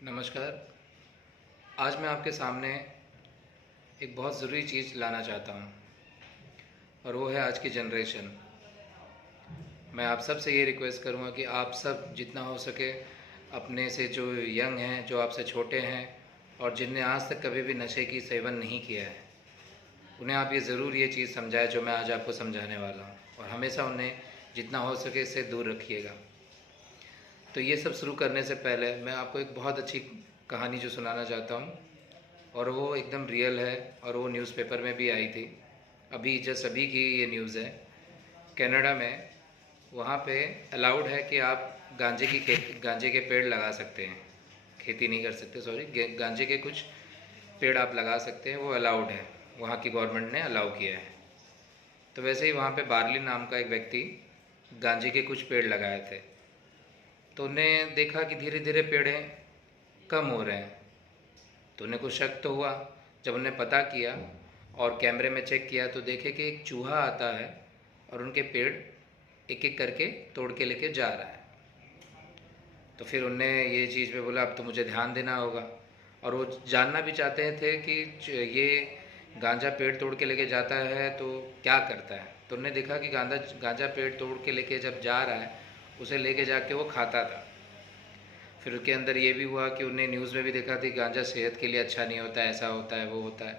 नमस्कार। आज मैं आपके सामने एक बहुत ज़रूरी चीज़ लाना चाहता हूँ और वो है आज की जनरेशन। मैं आप सब से ये रिक्वेस्ट करूँगा कि आप सब जितना हो सके अपने से जो यंग हैं, जो आपसे छोटे हैं और जिनने आज तक कभी भी नशे की सेवन नहीं किया है, उन्हें आप ये ज़रूर ये चीज़ समझाएं जो मैं आज आपको समझाने वाला हूँ, और हमेशा उन्हें जितना हो सके इससे दूर रखिएगा। तो ये सब शुरू करने से पहले मैं आपको एक बहुत अच्छी कहानी जो सुनाना चाहता हूँ, और वो एकदम रियल है और वो न्यूज़पेपर में भी आई थी। अभी की ये न्यूज़ है। कनाडा में वहाँ पे अलाउड है कि आप गांजे के पेड़ लगा सकते हैं। खेती नहीं कर सकते, सॉरी, गांजे के कुछ पेड़ आप लगा सकते हैं, वो अलाउड है। वहाँ की गवर्नमेंट ने अलाउ किया है। तो वैसे ही वहाँ पे बार्ली नाम का एक व्यक्ति गांजे के कुछ पेड़ लगाए थे। तो उन्हें देखा कि धीरे धीरे पेड़ें कम हो रहे हैं। तो उन्हें कुछ शक तो हुआ। जब उन्हें पता किया और कैमरे में चेक किया तो देखे कि एक चूहा आता है और उनके पेड़ एक एक करके तोड़ के लेके जा रहा है। तो फिर उनने ये चीज़ पे बोला अब तो मुझे ध्यान देना होगा, और वो जानना भी चाहते थे कि ये गांजा पेड़ तोड़ के लेके जाता है तो क्या करता है। तो उन्होंने देखा कि गांजा पेड़ तोड़ के लेके जब जा रहा है उसे लेके जाके वो खाता था। फिर उसके अंदर ये भी हुआ कि उन्हें न्यूज़ में भी देखा था गांजा सेहत के लिए अच्छा नहीं होता है, ऐसा होता है, वो होता है।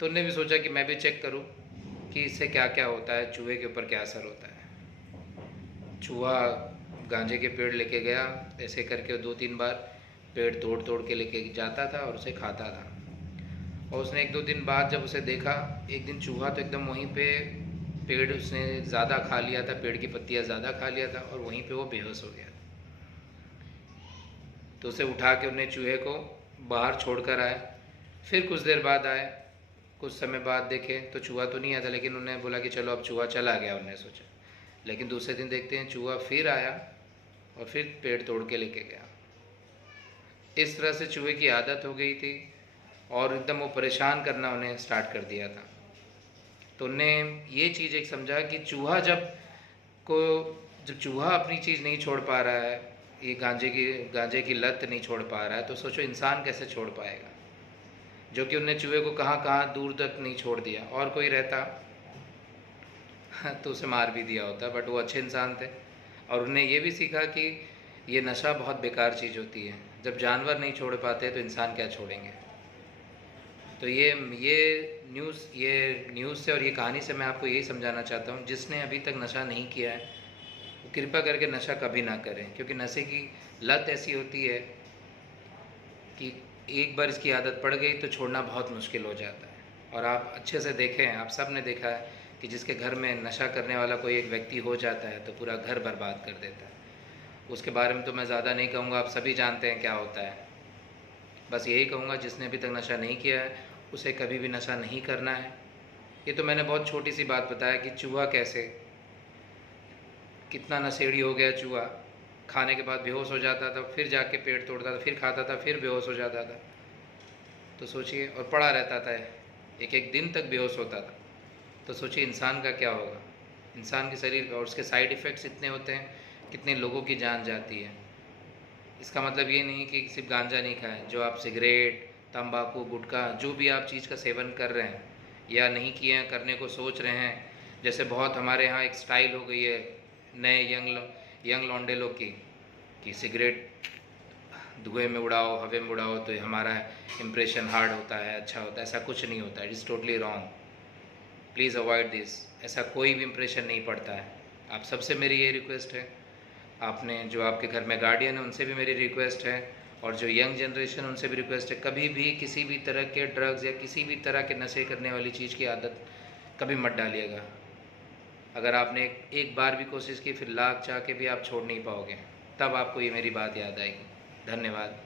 तो उन्होंने भी सोचा कि मैं भी चेक करूं कि इससे क्या क्या होता है, चूहे के ऊपर क्या असर होता है। चूहा गांजे के पेड़ लेके गया, ऐसे करके 2-3 बार पेड़ तोड़ तोड़ के लेके जाता था और उसे खाता था। और उसने 1-2 दिन बाद जब उसे देखा, एक दिन चूहा तो एकदम वहीं पे पेड़ उसने ज़्यादा खा लिया था, पेड़ की पत्तियाँ ज़्यादा खा लिया था और वहीं पे वो बेहोश हो गया। तो उसे उठा के उन्हें चूहे को बाहर छोड़कर आए। फिर कुछ देर बाद आए, कुछ समय बाद देखे तो चूहा तो नहीं आया था, लेकिन उन्हें बोला कि चलो अब चूहा चला गया, उन्हें सोचा। लेकिन दूसरे दिन देखते हैं चूहा फिर आया और फिर पेड़ तोड़ के लेके गया। इस तरह से चूहे की आदत हो गई थी और एकदम वो परेशान करना उन्हें स्टार्ट कर दिया था। तो उनने ये चीज़ एक समझा कि को जब चूहा अपनी चीज़ नहीं छोड़ पा रहा है, ये गांजे की लत नहीं छोड़ पा रहा है, तो सोचो इंसान कैसे छोड़ पाएगा। जो कि उनने चूहे को कहाँ कहाँ दूर तक नहीं छोड़ दिया, और कोई रहता तो उसे मार भी दिया होता, बट वो अच्छे इंसान थे। और उन्हें ये भी सीखा कि ये नशा बहुत बेकार चीज़ होती है। जब जानवर नहीं छोड़ पाते तो इंसान क्या छोड़ेंगे। तो ये न्यूज़ से और ये कहानी से मैं आपको यही समझाना चाहता हूँ, जिसने अभी तक नशा नहीं किया है वो कृपया करके नशा कभी ना करें, क्योंकि नशे की लत ऐसी होती है कि एक बार इसकी आदत पड़ गई तो छोड़ना बहुत मुश्किल हो जाता है। और आप अच्छे से देखें, आप सब ने देखा है कि जिसके घर में नशा करने वाला कोई एक व्यक्ति हो जाता है तो पूरा घर बर्बाद कर देता है। उसके बारे में तो मैं ज़्यादा नहीं कहूँगा, आप सभी जानते हैं क्या होता है। बस यही कहूँगा जिसने अभी तक नशा नहीं किया है उसे कभी भी नशा नहीं करना है। ये तो मैंने बहुत छोटी सी बात बताया कि चूहा कैसे, कितना नशेड़ी हो गया चूहा। खाने के बाद बेहोश हो जाता था, फिर जाके पेट तोड़ता था, फिर खाता था, फिर बेहोश हो जाता था। तो सोचिए, और पड़ा रहता था, एक एक दिन तक बेहोश होता था। तो सोचिए इंसान का क्या होगा। इंसान के शरीर और उसके साइड इफ़ेक्ट्स इतने होते हैं, कितने लोगों की जान जाती है। इसका मतलब ये नहीं कि सिर्फ गांजा नहीं खाएं, जो आप सिगरेट, तंबाकू, गुटखा, जो भी आप चीज़ का सेवन कर रहे हैं या नहीं किए हैं, करने को सोच रहे हैं। जैसे बहुत हमारे यहाँ एक स्टाइल हो गई है नए यंग लौंडे लोग की, कि सिगरेट धुएं में उड़ाओ, हवा में उड़ाओ तो हमारा इम्प्रेशन हार्ड होता है, अच्छा होता है। ऐसा कुछ नहीं होता है, it is totally wrong. Please avoid this. ऐसा कोई भी इम्प्रेशन नहीं पड़ता है। आप सबसे मेरी ये रिक्वेस्ट है, आपने जो आपके घर में गार्डियन है उनसे भी मेरी रिक्वेस्ट है, और जो यंग जनरेशन उनसे भी रिक्वेस्ट है, कभी भी किसी भी तरह के ड्रग्स या किसी भी तरह के नशे करने वाली चीज़ की आदत कभी मत डालिएगा। अगर आपने एक बार भी कोशिश की फिर लाख चाह के भी आप छोड़ नहीं पाओगे। तब आपको ये मेरी बात याद आएगी। धन्यवाद।